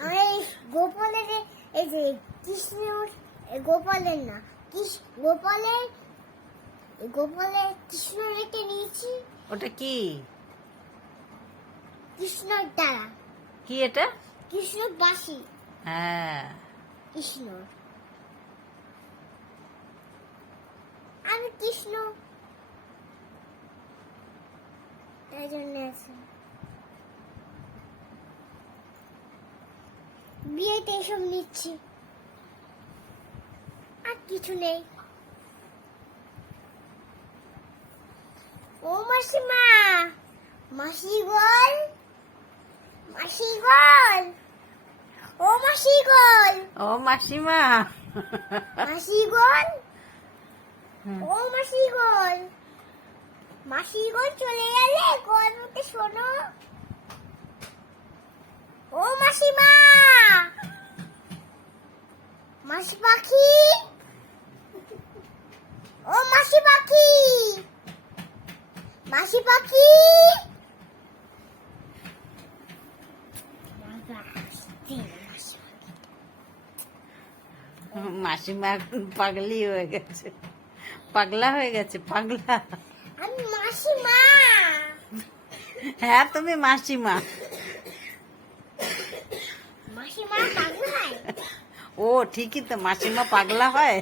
আমার গোপালের এই যে কৃষ্ণ গোপালের না গোপালের গোপালের কৃষ্ণ রেখে নিয়েছি। ওটা কি? কৃষ্ণর দ্বারা। কি এটা? কৃষ্ণ বাসি হ্যাঁ। কৃষ্ণ আমি কৃষ্ণ তাই জন্য আছে। বিয়েতে এসব নিচ্ছি। আর কিছু নেই। ও মাসিমা মাসি গল মাসি গল ও মাসি গল ও মাসিমা। মাসি গল। ও মাসি গল মাসি গল চলে গেলে গল্পতে শোনো। ও মাসিমা। মাসি পাখি। ও মাসি পাখি। মাসি পাখি। মাসিমা এখন পাগলি হয়ে গেছে। পাগলা হয়ে গেছে পাগলা। আমি মাসিমা হ্যাঁ তুমি মাসিমা মাসিমা পাগল হয় ও ঠিকই তো মাসিমা পাগলা হয়।